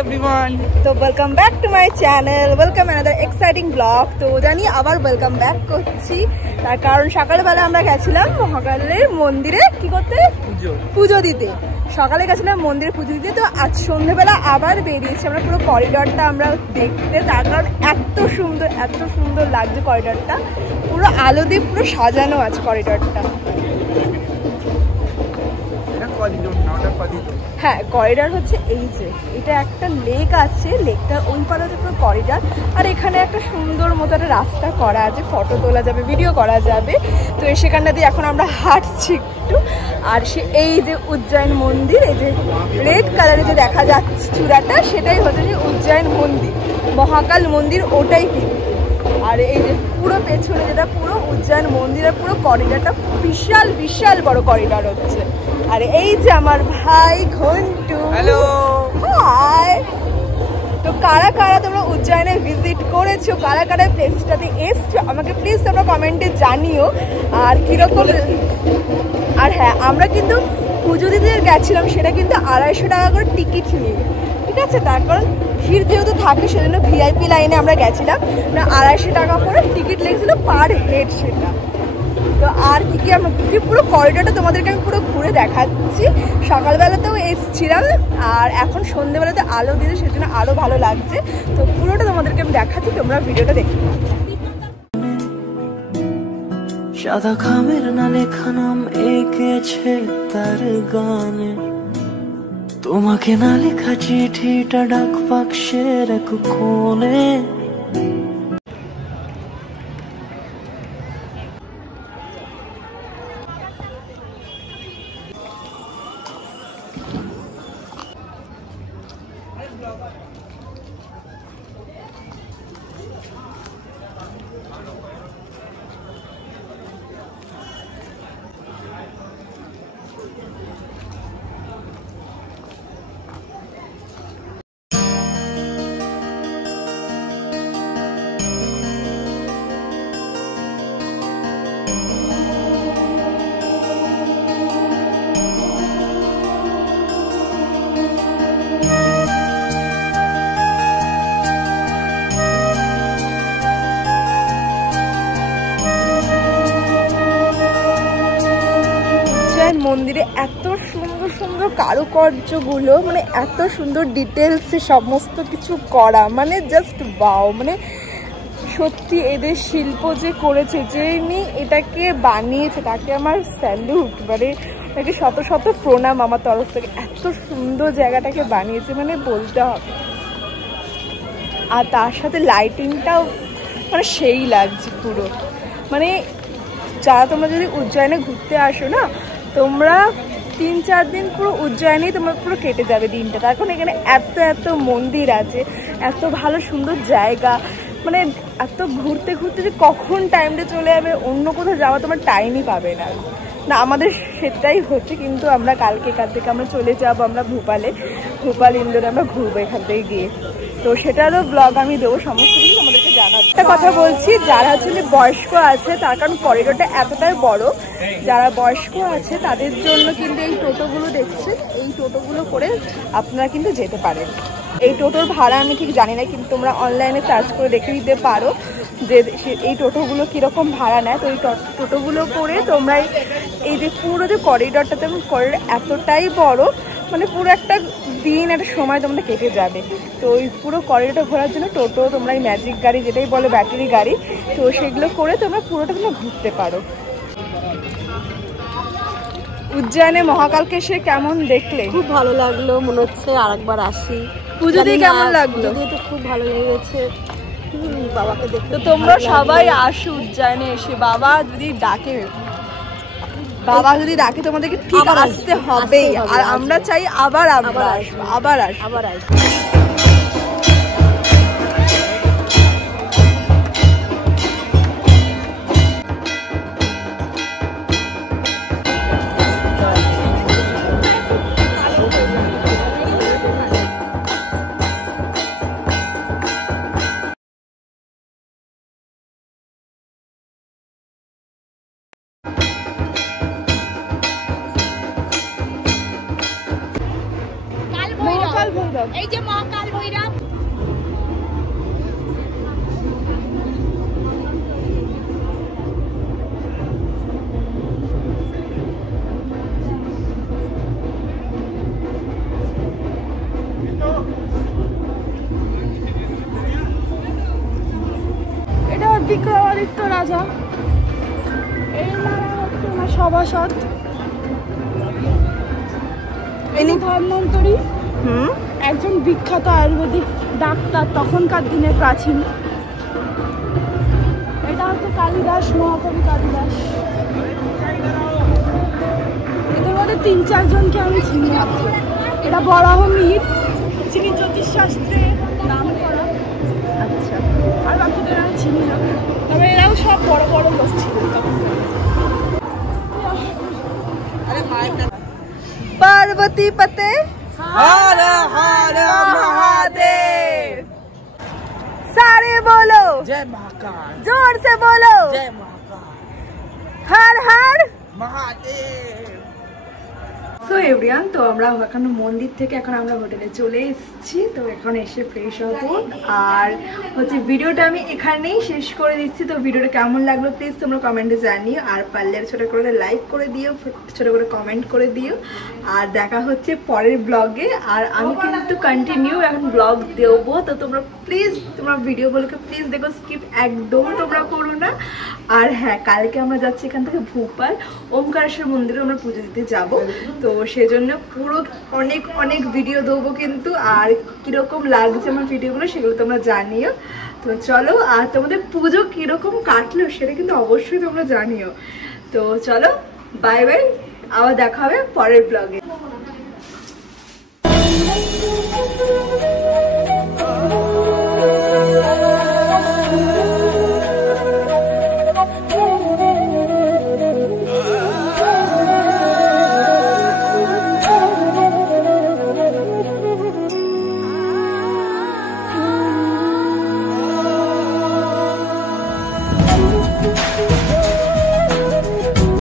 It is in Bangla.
everyone, so welcome back to my channel, welcome another exciting vlog. তো জানি আবার ওয়েলকাম ব্যাক করছি, তার কারণ সকালবেলা আমরা গেছিলাম মহাকালের মন্দিরে কি করতে, পুজো দিতে। সকালে গেছিলাম মন্দিরে পুজো দিতে, তো আজ সন্ধ্যেবেলা আবার বেরিয়েছি আমরা পুরো করিডরটা আমরা দেখতে। তার কারণ এত সুন্দর লাগছে করিডরটা, পুরো আলো দিয়ে পুরো সাজানো আছে করিডরটা। হ্যাঁ, করিডর হচ্ছে এই যে, এটা একটা লেক আছে, লেকটার ওই পারে পুরো করিডর, আর এখানে একটা সুন্দর মতো একটা রাস্তা করা আছে, ফটো তোলা যাবে, ভিডিও করা যাবে। তো সেখানটা দিয়ে এখন আমরা হাঁটছি একটু। আর সে এই যে উজ্জয়ন মন্দির, এই যে রেড কালারে যে দেখা যাচ্ছে চূড়াটা, সেটাই হচ্ছে যে উজ্জয়ন মন্দির, মহাকাল মন্দির ওটাই কিন্তু। আর এই যে পুরো পেছনে যেটা পুরো উজ্জয়ন মন্দিরের পুরো করিডরটা বিশাল বড় করিডর হচ্ছে। আর এই যে আমার ভাই ঘন্টু, হ্যালো, হাই। তো কারা কারা তোমরা উজ্জয়নে ভিজিট করেছো, কারা কারা প্লেসটাতে এসছো, আমাকে প্লিজ তোমরা কমেন্টে জানিও। আর কিরকম, আর হ্যাঁ, আমরা কিন্তু পুজো দিতে গেছিলাম, সেটা কিন্তু 250 টাকা করে টিকিট নিয়ে, ঠিক আছে। তার কারণ ভিড় যেহেতু থাকে, সেজন্য ভিআইপি লাইনে আমরা গেছিলাম না, 250 টাকা করে টিকিট লেগেছিল পার হেড সেটা। তো আর কি আমরা পুরো করিডরটা তোমাদেরকে আমি পুরো ঘুরে দেখাচ্ছি। সকালবেলাতেও এসেছিলাম, আর এখন সন্ধ্যেবেলাতে আলো দিয়েছে, সেজন্য আরো ভালো লাগছে। তো পুরোটা তোমাদেরকে আমি দেখাচ্ছি, তোমরা ভিডিওটা দেখো। সাদা খামের না লেখা নাম এঁকেছে তার গানে, তোমাকে না লেখা চিঠিটা ডাক বাক্সের এক কোণে। মন্দিরে এত সুন্দর কারুকার্যগুলো, মানে এত সুন্দর ডিটেলসে সমস্ত কিছু করা, মানে জাস্ট ওয়াও। মানে সত্যি এদের শিল্প যে করেছে, যে এটাকে বানিয়েছে, তাকে আমার স্যালুট, মানে তাকে শত প্রণাম আমার তরফ থেকে। এত সুন্দর জায়গাটাকে বানিয়েছে, মানে বলতে হবে। আর তার সাথে লাইটিংটাও মানে সেই লাগছে পুরো। মানে যারা তোমরা যদি উজ্জয়নে ঘুরতে আসো না, তোমরা 3-4 দিন পুরো উজ্জয়নেই তোমার পুরো কেটে যাবে দিনটা। তার কারণ এখানে এত মন্দির আছে, এত ভালো সুন্দর জায়গা, মানে এত ঘুরতে যে কখন টাইমটা চলে যাবে, অন্য কোথাও যাওয়া তোমার টাইমই পাবে না। আমাদের সেটাই হচ্ছে, কিন্তু আমরা কাল থেকে আমরা চলে যাবো আমরা ভোপাল ইন্দোরে আমরা ঘুরবো এখান থেকে গিয়ে। তো সেটারও ব্লগ আমি দেবো, সমস্ত কিছু আমাদেরকে জানাবো। একটা কথা বলছি, যারা হচ্ছে বয়স্ক আছে, তার কারণ করিডোরটা এতটাই বড়, যারা বয়স্ক আছে তাদের জন্য কিন্তু এই টোটোগুলো দেখছেন, এই টোটোগুলো করে আপনারা কিন্তু যেতে পারেন। এই টোটোর ভাড়া আমি ঠিক জানি না, কিন্তু তোমরা অনলাইনে সার্চ করে দেখে নিতে পারো যে এই টোটোগুলো কীরকম ভাড়া নেয়। তো এই টোটোগুলো করে তোমরা এই যে পুরো যে করিডরটাতে, করিডর এতটাই বড়, মানে পুরো একটা দিন একটা সময় তোমরা কেটে যাবে। তো ওই পুরো করিডরটা ঘোরার জন্য টোটো, তোমরা এই ম্যাজিক গাড়ি যেটাই বলো, ব্যাটারি গাড়ি, তো সেগুলো করে তোমরা পুরোটা তোমরা ঘুরতে পারো। উজ্জয়নে মহাকালকে এসে কেমন দেখলে? খুব ভালো লাগলো, মনে হচ্ছে আরেকবার আসি। পুজো দিয়ে কেমন লাগলো? পুজো খুব ভালো লেগেছে, বাবাকে দেখতে। তো তোমরা সবাই আসো উজ্জয়নে এসে, বাবা যদি ডাকে তোমাদেরকে ঠিক আসতে হবেই। আর আমরা চাই আবার আসবো। ভৈরব। এই যে মহাকাল ভৈরব। এটা বিক্রমাদিত্য রাজা, এই নারা হচ্ছে আমার সভাসদ। ইনি ধন্বন্তরী, একজন বিখ্যাত আয়ুর্বেদিক ডাক্তার তখনকার দিনে প্রাচীন। এটা হচ্ছে কালিদাস, মহাকবি কালিদাস। এদের মধ্যে 3-4 জনকে আমি চিনি মাত্র। এটা বরাহ মিহির, যিনি জ্যোতিষশাস্ত্রে নাম করা। আচ্ছা, আর বাকিদের আমি চিনি না, তবে এরাও সব বড় বড় লোক ছিল তখন। पार्वती पते हर हर महादेव। सारे बोलो जय महाकाल, जोर से बोलो जय महाकाल, हर हर महादेव। সো এভরিওয়ান, তো আমরা এখন মন্দির থেকে এখন আমরা হোটেলে চলে এসেছি। তো এখন এসে ফ্রেশ হবো, আর হচ্ছে ভিডিওটা আমি এখানেই শেষ করে দিচ্ছি। তো ভিডিওটা কেমন লাগলো প্লিজ তোমরা কমেন্টে জানিও, আর পারলে ছোটো করে লাইক করে দিও, ছোটো করে কমেন্ট করে দিও। আর দেখা হচ্ছে পরের ব্লগে। আর আমি কিন্তু কন্টিনিউ এখন ব্লগ দেবো, তো তোমরা প্লিজ তোমরা ভিডিওগুলোকে প্লিজ দেখো, স্কিপ একদম তোমরা করো না। আর হ্যাঁ, কালকে আমরা যাচ্ছি এখান থেকে ভোপাল ওমকারেশ্বর মন্দিরে আমরা পুজো দিতে যাব। তো সেজন্য পুরো অনেক অনেক ভিডিও দেবো কিন্তু, আর কিরকম লাগছে আমার ভিডিওগুলো সেগুলো তোমরা জানিও। তো চলো, আর তোমাদের পুজো কিরকম কাটলো সেটা কিন্তু অবশ্যই তোমরা জানিও। তো চলো, বাই বাই, আবার দেখা হবে পরের ব্লগে।